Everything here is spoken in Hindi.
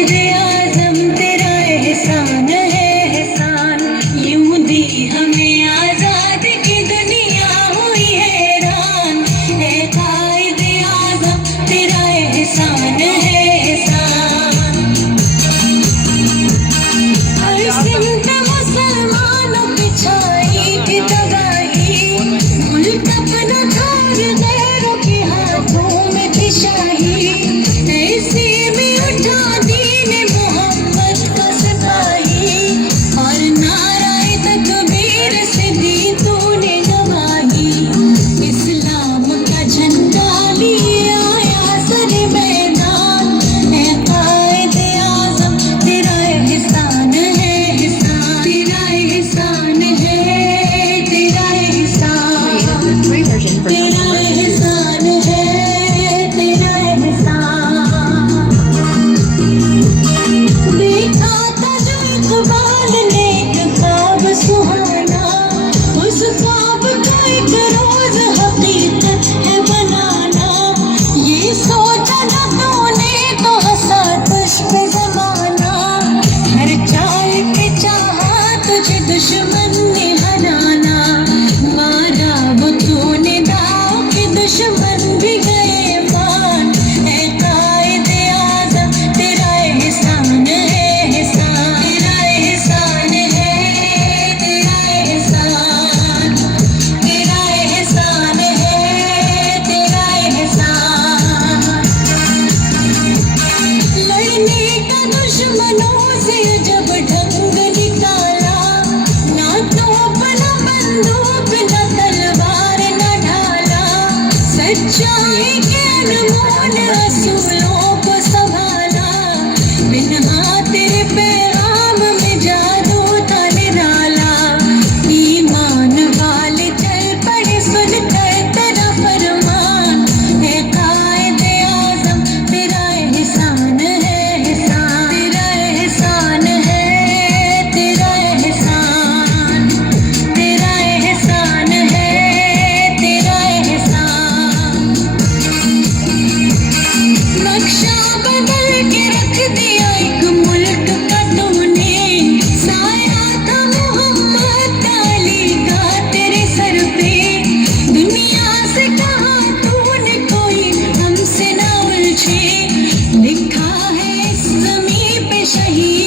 आज़म तेरा एहसान है एहसान, यूं दी हमें आजाद की दुनिया हुई हैरान। है कायदे आज़म तेरा एहसान है एहसान। हर सिमत मुसलमानों की छाई थी तबाही, मुल्क अपना थार गैरों के हाथों में थी शाही। ऐसे में उठा दीन मोहम्मद का सिपाही, और नाराए तकबीर से दी तूने गवाही। इस्लाम का झंडा लिए आया सर मैदान, है कायदे आज़म तेरा एहसान है एहसान, तेरा एहसान है तेरा एहसान, तेरा एहसान है तेरा एहसान। देखा था जो इकबाल ने एक ख्वाब सुहाना, उस ख्वाब को एक रोज हकीकत है बनाना। ये सोचा न तूने तो हंसा तुझ पे ज़माना, हर चाल पे चाहा तुझे दुश्मन ने हराना। मारा वो तूने दाव के दुश्मन भी गए मान, है कायदे आज़म तेरा एहसान है एहसान, तेरा एहसान है तेरा एहसान, तेरा एहसान है तेरा एहसान। लड़ने का दुश्मनों से जब ढंग निकाला, ना तोप ना बंदूक ना तलवार ना ढाला। सच्चाई के अनमोल असूलों को संभाला, बिन्हा तेरे पैगाम में जादू था निराला। ईमान वाले चल पड़े सुनकर तेरा फरमान, है कायदे आज़म तेरा एहसान है एहसान, तेरा एहसान है तेरा एहसान, तेरा एहसान है तेरा एहसान। नक्शा बदल के रख दिया एक मुल्क का तूने, साया था मोहम्मद अली का तेरे सर पे। दुनिया से कहा तूने कोई हमसे ना उलझे, लिखा है इस ज़मीं पे शहीद